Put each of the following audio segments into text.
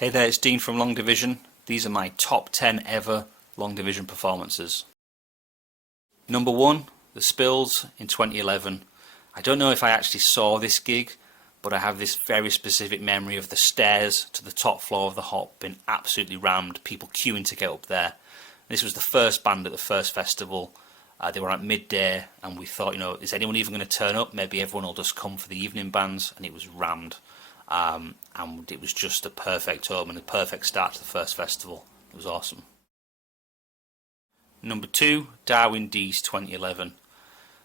Hey there, it's Dean from Long Division. These are my top 10 ever Long Division performances. Number 1, The Spills in 2011. I don't know if I actually saw this gig, but I have this very specific memory of the stairs to the top floor of the hop being absolutely rammed, people queuing to get up there. This was the first band at the first festival. They were at midday and we thought, is anyone even going to turn up? Maybe everyone will just come for the evening bands, and it was rammed. And it was just a perfect omen, a perfect start to the first festival. It was awesome. Number 2, Darwin Dees 2011.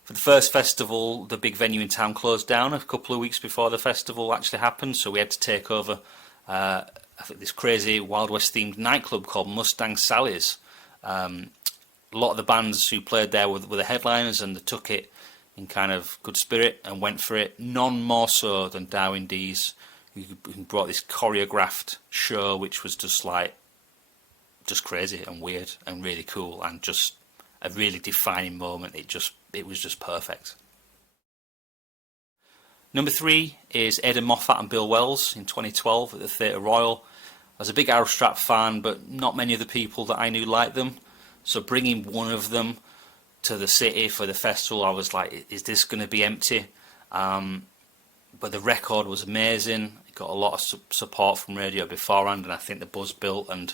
For the first festival, the big venue in town closed down a couple of weeks before the festival actually happened, so we had to take over I think this crazy Wild West themed nightclub called Mustang Sally's. A lot of the bands who played there were the headliners, and they took it in kind of good spirit and went for it. None more so than Darwin Dees, who brought this choreographed show which was just crazy and weird and really cool, and just a really defining moment. It was just perfect. Number 3 is Aidan Moffat and Bill Wells in 2012 at the Theatre Royal. I was a big Arrowstrap fan, but not many of the people that I knew liked them, so bringing one of them to the city for the festival, I was like, is this going to be empty? But the record was amazing. It got a lot of support from radio beforehand, and I think the buzz built, and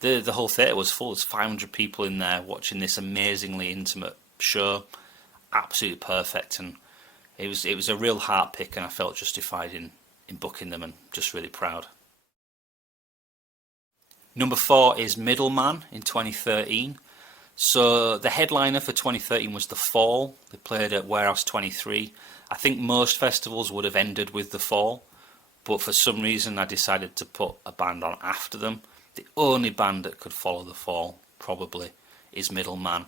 the whole theatre was full. There's 500 people in there watching this amazingly intimate show. Absolutely perfect, and it was a real heart pick, and I felt justified in booking them, and just really proud. Number 4 is Middleman in 2013. So the headliner for 2013 was The Fall. They played at Warehouse 23. I think most festivals would have ended with The Fall, but for some reason I decided to put a band on after them. The only band that could follow The Fall, probably, is Middleman.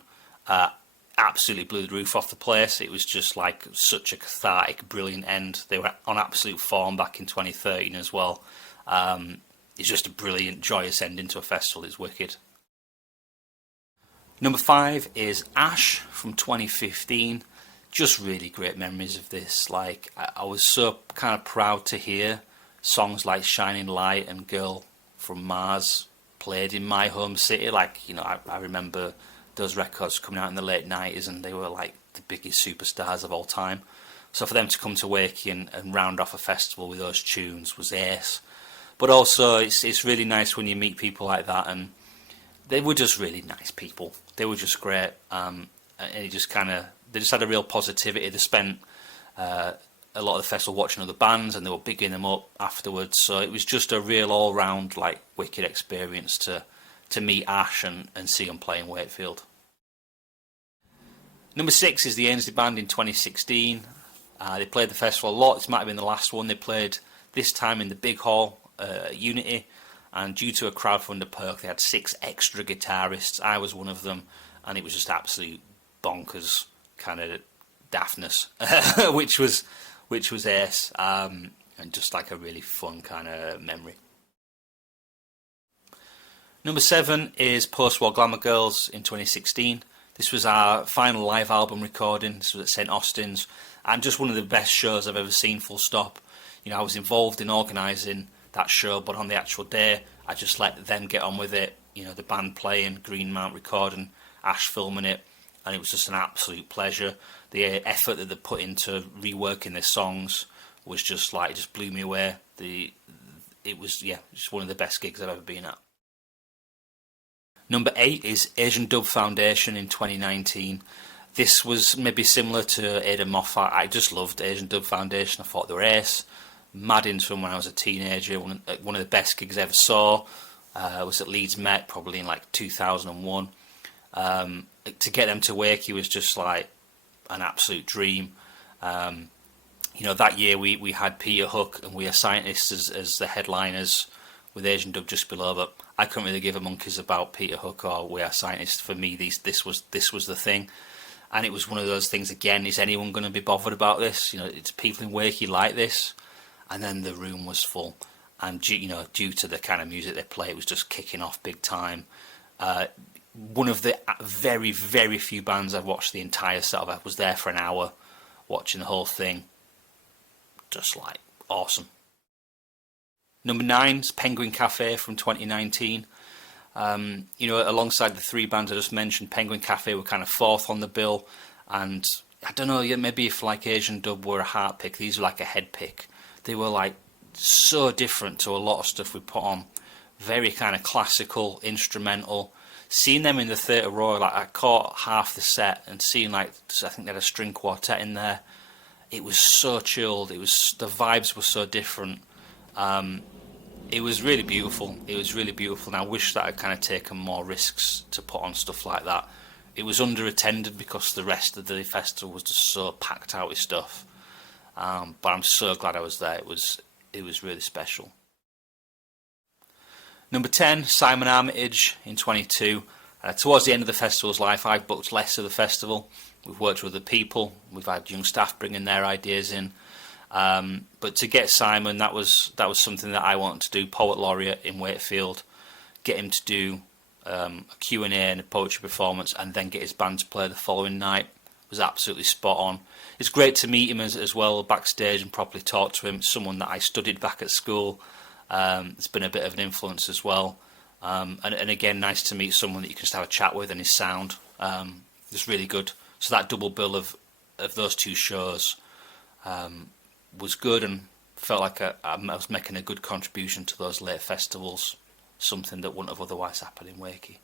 Absolutely blew the roof off the place. It was just like such a cathartic, brilliant end. They were on absolute form back in 2013 as well. It's just a brilliant, joyous ending to a festival. It's wicked. Number 5 is Ash from 2015. Just really great memories of this. Like, I was so kind of proud to hear songs like Shining Light and Girl from Mars played in my home city. Like, I remember those records coming out in the late 90s, and they were like the biggest superstars of all time. So for them to come to Wakey and round off a festival with those tunes was ace. But also it's really nice when you meet people like that, and they were just really nice people. They were just great, and it just they just had a real positivity. They spent a lot of the festival watching other bands, and they were bigging them up afterwards. So it was just a real all-round wicked experience to meet Ash and see them play in Wakefield. Number 6 is the Ainsley Band in 2016. They played the festival a lot. This might have been the last one. They played this time in the big hall, Unity, and due to a crowdfunder perk, they had 6 extra guitarists. I was one of them, and it was just absolute bonkers kind of daftness, which was ace, and just like a really fun kind of memory. Number 7 is Post-War Glamour Girls in 2016. This was our final live album recording. This was at St Austin's, and just one of the best shows I've ever seen, full stop. I was involved in organising that show, but on the actual day I just let them get on with it. The band playing, Greenmount recording, Ash filming it, and it was just an absolute pleasure. The effort that they put into reworking their songs was just it just blew me away. It was just one of the best gigs I've ever been at. Number 8 is Asian Dub Foundation in 2019. This was maybe similar to Aidan Moffat. I just loved Asian Dub Foundation. I thought they were ace. Mad into them when I was a teenager. One of the best gigs I ever saw was at Leeds Met, probably in 2001. To get them to Wakey was just an absolute dream. That year we had Peter Hook and We Are Scientists as the headliners, with Asian Dub just below, but I couldn't really give a monkeys about Peter Hook or We Are Scientists. For me, this was the thing, and it was one of those things. Again, is anyone going to be bothered about this? It's people in Wakey like this. And then the room was full, and due to the kind of music they play, it was just kicking off big time. One of the very, very few bands I've watched the entire set of. I was there for an hour watching the whole thing. Just awesome. Number 9 is Penguin Cafe from 2019. You know, alongside the 3 bands I just mentioned, Penguin Cafe were kind of 4th on the bill, and I don't know, yeah, maybe if like Asian Dub were a heart pick, these were like a head pick. They were like so different to a lot of stuff we put on. Very kind of classical, instrumental. Seeing them in the Theatre Royal, like I caught half the set, and seeing like, I think they had a string quartet in there. It was so chilled. It was, the vibes were so different. It was really beautiful. It was really beautiful, and I wish that I'd kind of taken more risks to put on stuff like that. It was under-attended because the rest of the festival was just so packed out with stuff. But I'm so glad I was there. It was really special. Number 10, Simon Armitage in 22. Towards the end of the festival's life, I've booked less of the festival. We've worked with other people. We've had young staff bringing their ideas in. But to get Simon, that was something that I wanted to do. Poet laureate in Wakefield, get him to do a Q&A and a poetry performance, and then get his band to play the following night was absolutely spot on. It's great to meet him as well backstage and properly talk to him. It's someone that I studied back at school. It's been a bit of an influence as well. And again, nice to meet someone that you can just have a chat with, and his sound is really good. So that double bill of those 2 shows was good, and felt like I was making a good contribution to those late festivals, something that wouldn't have otherwise happened in Wakey.